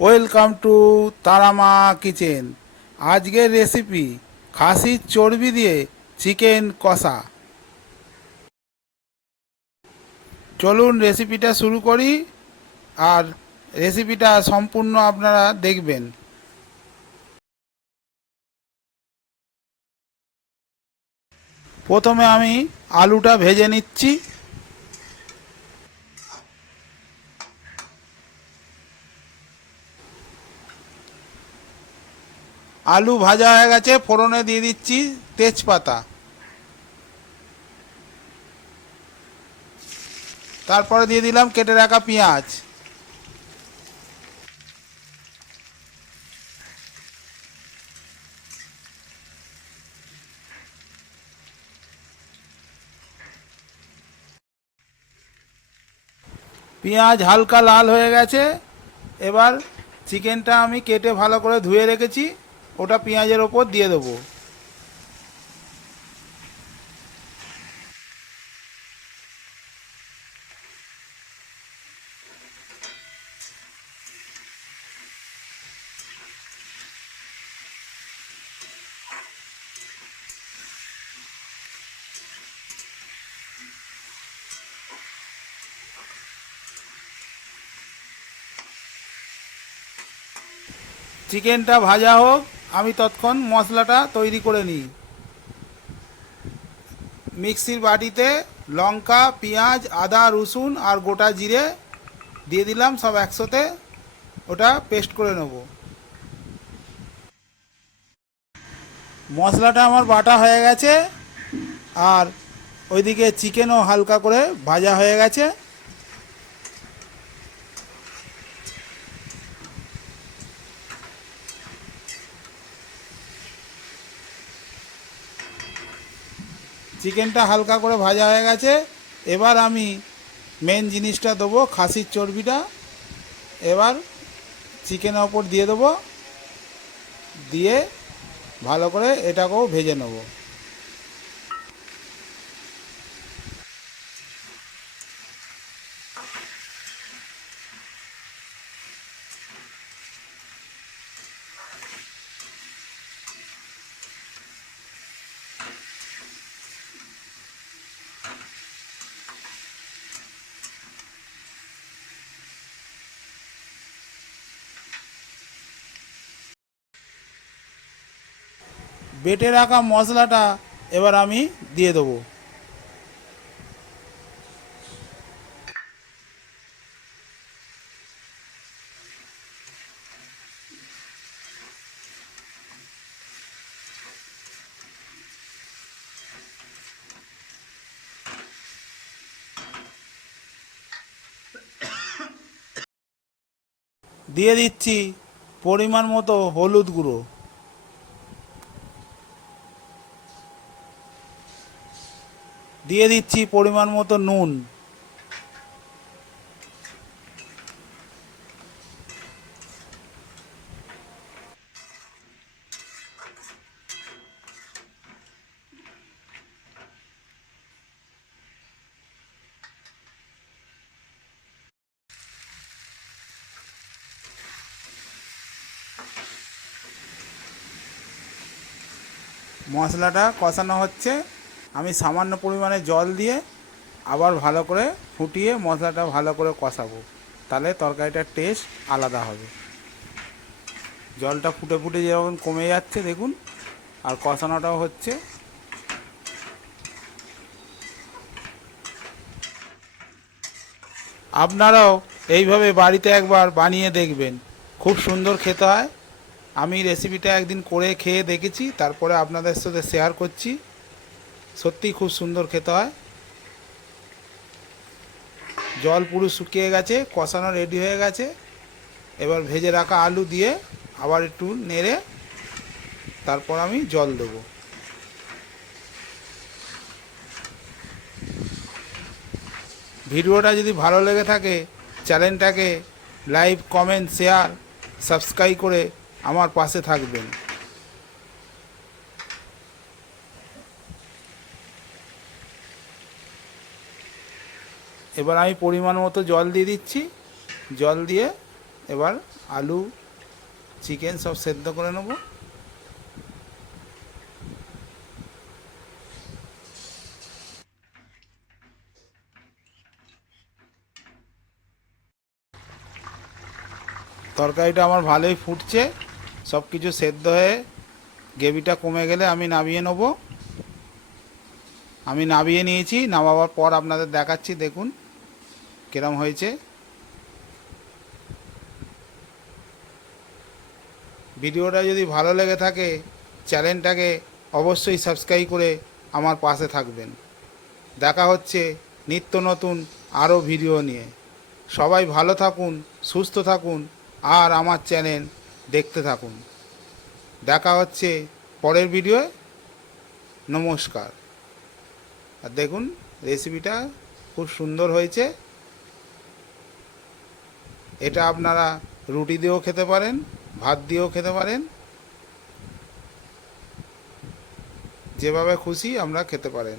Welcome to Tara Maa kitchen. আজকের recipe খাসির চর্বি দিয়ে চিকেন কষা। চলুন রেসিপিটা শুরু করি, আর রেসিপিটা সম্পূর্ণ আপনারা দেখবেন। প্রথমে আমি আলুটা ভেজে নিচ্ছি। আলু ভাজা হয়ে গেছে, ফোড়নে দিয়ে দিচ্ছি তেজপাতা। তারপরে দিয়ে দিলাম কেটে রাখা পেঁয়াজ। পেঁয়াজ হালকা লাল হয়ে গেছে। এবার চিকেনটা আমি কেটে ভালো করে ধুয়ে রেখেছি, ওটা পেঁয়াজের ওপর দিয়ে দেবো। চিকেনটা ভাজা হোক, আমি ততক্ষণ মশলাটা তৈরি করে নিই। মিক্সির বাটিতে লঙ্কা, পেঁয়াজ, আদা, রসুন আর গোটা জিরে দিয়ে দিলাম, সব একসাথে ওটা পেস্ট করে নেব। মশলাটা আমার বাটা হয়ে গেছে, আর ওইদিকে চিকেনও হালকা করে ভাজা হয়ে গেছে। চিকেনটা হালকা করে ভাজা হয়ে গেছে। এবার আমি মেন জিনিসটা দেবো, খাসির চর্বিটা। এবার চিকেনের ওপর দিয়ে দেবো, দিয়ে ভালো করে এটাকেও ভেজে নেব। বেটে রাখা মশলাটা এবার আমি দিয়ে দেবো। দিয়ে দিচ্ছি পরিমাণ মতো হলুদ গুঁড়ো। দিয়ে দিচ্ছি পরিমাণ মতো নুন। মশলাটা কষানো হচ্ছে, আমি সামান্য পরিমাণে জল দিয়ে আবার ভালো করে ফুটিয়ে মশলাটা ভালো করে কষাবো, তাহলে তরকারিটার টেস্ট আলাদা হবে। জলটা ফুটে ফুটে যেমন কমে যাচ্ছে দেখুন, আর কষানোটাও হচ্ছে। আপনারাও এইভাবে বাড়িতে একবার বানিয়ে দেখবেন, খুব সুন্দর খেতে হয়। আমি রেসিপিটা একদিন করে খেয়ে দেখেছি, তারপরে আপনাদের সাথে শেয়ার করছি। সত্যিই খুব সুন্দর খেতে হয়। জল পুরো শুকিয়ে গেছে, কষানো রেডি হয়ে গেছে। এবার ভেজে রাখা আলু দিয়ে আবার একটু নেড়ে তারপর আমি জল দেবো। ভিডিওটা যদি ভালো লেগে থাকে, চ্যানেলটাকে লাইক, কমেন্ট, শেয়ার, সাবস্ক্রাইব করে আমার পাশে থাকবেন। এবার আমি পরিমাণ মতো জল দিয়ে দিচ্ছি। জল দিয়ে এবার আলু চিকেন সব সেদ্ধ করে নেব। তরকারিটা আমার ভালোই ফুটছে, সব কিছু সেদ্ধ হয়ে গ্রেভিটা কমে গেলে আমি নামিয়ে নেব। আমি নামিয়ে নিয়েছি, নামাবার পর আপনাদের দেখাচ্ছি, দেখুন কিরম হয়েছে। ভিডিওটা যদি ভালো লেগে থাকে চ্যানেলটাকে অবশ্যই সাবস্ক্রাইব করে আমার পাশে থাকবেন। দেখা হচ্ছে নিত্য নতুন আরও ভিডিও নিয়ে। সবাই ভালো থাকুন, সুস্থ থাকুন, আর আমার চ্যানেল দেখতে থাকুন। দেখা হচ্ছে পরের ভিডিওয়ে। নমস্কার। আর দেখুন রেসিপিটা খুব সুন্দর হয়েছে। এটা আপনারা রুটি দিয়েও খেতে পারেন, ভাত দিয়েও খেতে পারেন, যেভাবে খুশি আমরা খেতে পারেন।